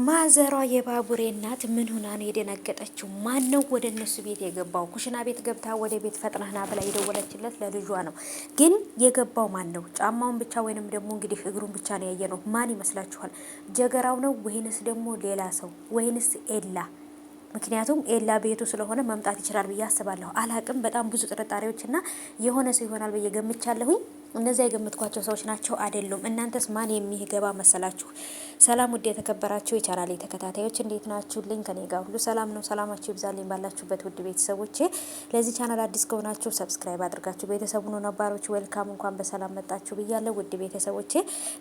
ማዘሯ የባቡሬ እናት ምን ሆና ነው የደነገጠችው? ማን ነው ወደ እነሱ ቤት የገባው? ኩሽና ቤት ገብታ ወደ ቤት ፈጥናና ብላ የደወለችለት ለልጇ ነው። ግን የገባው ማን ነው? ጫማውን ብቻ ወይንም ደግሞ እንግዲህ እግሩን ብቻ ነው ያየነው። ማን ይመስላችኋል? ጀገራው ነው ወይንስ ደግሞ ሌላ ሰው ወይንስ ኤላ? ምክንያቱም ኤላ ቤቱ ስለሆነ መምጣት ይችላል ብዬ አስባለሁ። አላቅም። በጣም ብዙ ጥርጣሬዎች እና የሆነ ሰው ይሆናል ብዬ ገምቻለሁኝ። እነዚያ የገመትኳቸው ሰዎች ናቸው አይደሉም? እናንተስ ማን የሚገባ መሰላችሁ? ሰላም ውድ የተከበራችሁ የቻናሌ ተከታታዮች እንዴት ናችሁልኝ? ከኔ ጋር ሁሉ ሰላም ነው። ሰላማችሁ ይብዛልኝ ባላችሁበት ውድ ቤተሰቦቼ። ለዚህ ቻናል አዲስ ከሆናችሁ ሰብስክራይብ አድርጋችሁ ቤተሰቡ ነው። ነባሮች ዌልካም፣ እንኳን በሰላም መጣችሁ ብያለሁ ውድ ቤተሰቦቼ።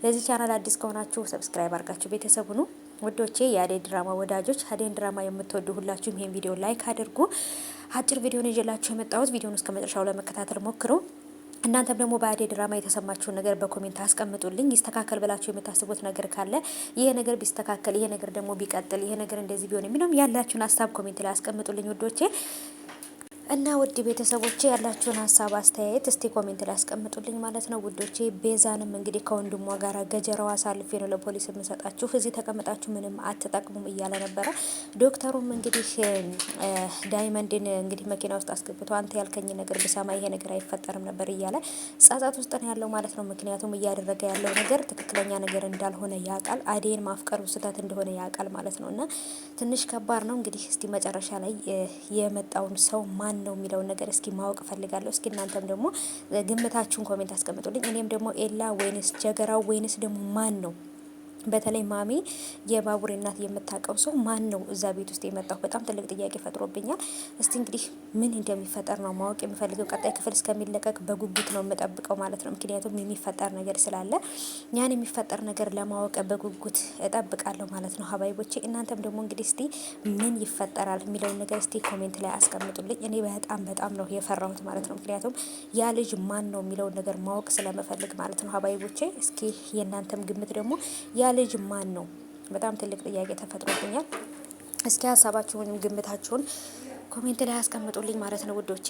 ለዚህ ቻናል አዲስ ከሆናችሁ ሰብስክራይብ አድርጋችሁ ቤተሰቡ ነው። ውዶቼ የአደይ ድራማ ወዳጆች፣ አደይን ድራማ የምትወዱ ሁላችሁም ይሄን ቪዲዮ ላይክ አድርጉ። አጭር ቪዲዮ ነው ይዤላችሁ የመጣሁት። ቪዲዮውን እስከ መጨረሻው ለመከታተል ሞክሩ። እናንተም ደግሞ በአደይ ድራማ የተሰማችሁን ነገር በኮሜንት አስቀምጡልኝ። ይስተካከል ብላችሁ የምታስቡት ነገር ካለ ይሄ ነገር ቢስተካከል፣ ይሄ ነገር ደግሞ ቢቀጥል፣ ይሄ ነገር እንደዚህ ቢሆን የሚለውም ያላችሁን ሀሳብ ኮሜንት ላይ አስቀምጡልኝ ውዶቼ። እና ውድ ቤተሰቦቼ ያላችሁን ሀሳብ አስተያየት እስቲ ኮሜንት ላይ አስቀምጡልኝ ማለት ነው ውዶቼ። ቤዛንም እንግዲህ ከወንድሟ ጋር ገጀራው አሳልፌ ነው ለፖሊስ የምሰጣችሁ፣ እዚህ ተቀምጣችሁ ምንም አትጠቅሙም እያለ ነበረ። ዶክተሩም እንግዲህ ዳይመንድን እንግዲህ መኪና ውስጥ አስገብቶ አንተ ያልከኝ ነገር ብሰማ ይሄ ነገር አይፈጠርም ነበር እያለ ጸጸት ውስጥ ነው ያለው ማለት ነው። ምክንያቱም እያደረገ ያለው ነገር ትክክለኛ ነገር እንዳልሆነ ያውቃል። አደይን ማፍቀሩ ስህተት እንደሆነ ያውቃል ማለት ነው። እና ትንሽ ከባድ ነው እንግዲህ። እስቲ መጨረሻ ላይ የመጣውን ሰው ማን ነው የሚለውን ነገር እስኪ ማወቅ ፈልጋለሁ። እስኪ እናንተም ደግሞ ግምታችሁን ኮሜንት አስቀምጡልኝ። እኔም ደግሞ ኤላ ወይንስ ጀገራው ወይንስ ደግሞ ማን ነው? በተለይ ማሚ የባቡሬ እናት የምታውቀው ሰው ማን ነው እዛ ቤት ውስጥ የመጣው? በጣም ትልቅ ጥያቄ ፈጥሮብኛል። እስቲ እንግዲህ ምን እንደሚፈጠር ነው ማወቅ የምፈልገው። ቀጣይ ክፍል እስከሚለቀቅ በጉጉት ነው የምጠብቀው ማለት ነው። ምክንያቱም የሚፈጠር ነገር ስላለ ያን የሚፈጠር ነገር ለማወቅ በጉጉት እጠብቃለሁ ማለት ነው ሀባይቦቼ። እናንተም ደግሞ እንግዲህ እስቲ ምን ይፈጠራል የሚለውን ነገር እስቲ ኮሜንት ላይ አስቀምጡልኝ። እኔ በጣም ነው የፈራሁት ማለት ነው። ምክንያቱም ያ ልጅ ማን ነው የሚለውን ነገር ማወቅ ስለምፈልግ ማለት ነው ሀባይቦቼ። እስኪ የእናንተም ግምት ደግሞ ልጅ ማን ነው? በጣም ትልቅ ጥያቄ ተፈጥሮብኛል። እስኪ ሀሳባችሁን ግምታችሁን ኮሜንት ላይ አስቀምጡልኝ ማለት ነው ውዶቼ።